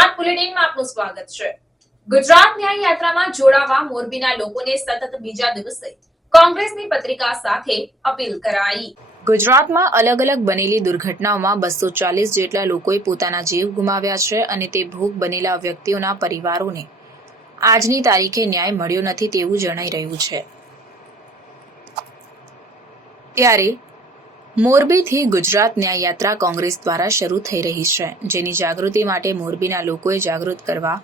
ગુજરાત બુલેટિનમાં આપનું સ્વાગત છે। ગુજરાત ન્યાય યાત્રામાં જોડાવા મોરબીના લોકોને સતત બીજા દિવસે કોંગ્રેસની પત્રિકા સાથે અપીલ કરાઈ। ગુજરાતમાં અલગ અલગ બનેલી દુર્ઘટનાઓમાં 240 જેટલા લોકોએ પોતાના જીવ ગુમાવ્યા છે અને તે ભોગ બનેલા વ્યક્તિઓના પરિવારોને આજની તારીખે ન્યાય મળ્યો નથી તેવું જણાઈ રહ્યું છે। ત્યારે મોરબીથી ગુજરાત ન્યાય યાત્રા કોંગ્રેસ દ્વારા શરૂ થઈ રહી છે, જેની જાગૃતિ માટે મોરબીના લોકોએ જાગૃત કરવા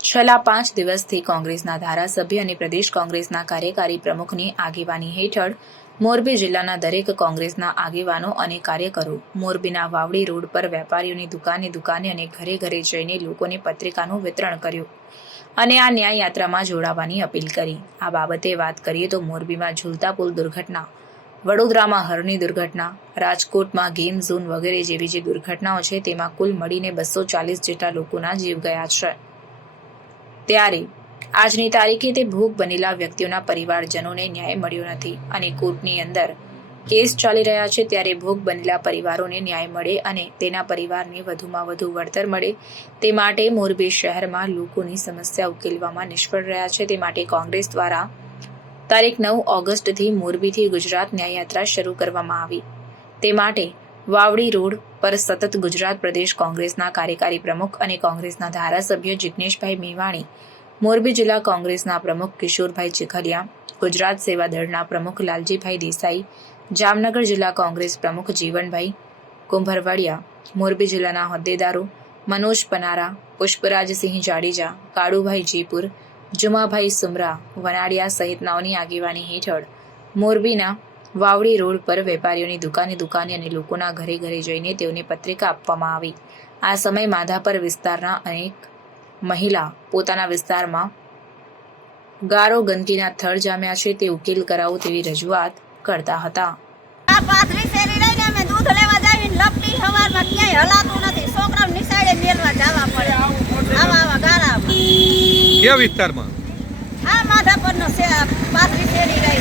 છેલ્લા 5 દિવસથી કોંગ્રેસના ધારાસભ્ય અને પ્રદેશ કોંગ્રેસના કાર્યકારી પ્રમુખની આગેવાની હેઠળ મોરબી જિલ્લાના દરેક કોંગ્રેસના આગેવાનો અને કાર્યકરો મોરબીના વાવડી રોડ પર વેપારીઓની દુકાને અને ઘરે ઘરે જઈને લોકોને પત્રિકાનું વિતરણ કર્યું અને આ ન્યાય યાત્રામાં જોડાવાની અપીલ કરી। આ બાબતે વાત કરીએ તો મોરબીમાં ઝૂલતા પુલ દુર્ઘટના, વડોદરામાં હરની દુર્ઘટના, રાજકોટમાં ગેમ ઝોન વગેરે જેવી જે દુર્ઘટનાઓ છે તેમાં કુલ મળીને 240 જેટલા લોકોના જીવ ગયા છે। ત્યારે આજની તારીખે તે ભોગ બનેલા વ્યક્તિઓના પરિવારજનોને ન્યાય મળ્યો નથી અને કોર્ટની અંદર કેસ ચાલી રહ્યા છે। ત્યારે ભોગ બનેલા પરિવારોને ન્યાય મળે અને તેના પરિવારને વધુમાં વધુ વળતર મળે તે માટે મોરબી શહેરમાં લોકોની સમસ્યા ઉકેલવામાં નિષ્ફળ રહ્યા છે। તે માટે કોંગ્રેસ દ્વારા તારીખ 9 ઓગસ્ટથી મોરબીથી ગુજરાત ન્યાય યાત્રા શરૂ કરવામાં આવી। તે માટે વાવડી રોડ પર સતત ગુજરાત પ્રદેશ કોંગ્રેસના કાર્યકારી પ્રમુખ અને કોંગ્રેસના ધારાસભ્ય જિગ્નેશભાઈ મેવાણી, મોરબી જિલ્લા કોંગ્રેસના પ્રમુખ કિશોરભાઈ ચીખલિયા, ગુજરાત સેવા દળના પ્રમુખ લાલજીભાઈ દેસાઈ, જામનગર જિલ્લા કોંગ્રેસ પ્રમુખ જીવનભાઈ કુંભરવાડિયા, મોરબી જિલ્લાના હોદ્દેદારો મનોજ પનારા, પુષ્પરાજસિંહ જાડેજા, કાળુભાઈ જેપુર, જુમાભાઈ સુમરા, વનાડિયા સહિતનાઓની આગેવાની હેઠળ મોરબીના વાવડી રોડ પર વેપારીઓની દુકાને અને લોકોના ઘરે ઘરે જઈને તેઓને પત્રિકા આપવામાં આવી। આ સમય માધાપર વિસ્તારના અનેક મહિલા પોતાના વિસ્તારમાં ગારો ગંદકીના થળ જામ્યા છે તે ઉકેલ કરાવો તેવી રજૂઆત કરતા હતા। કયા વિસ્તારમાં? આ માધાપરનો છે પાથરી શેરી રહી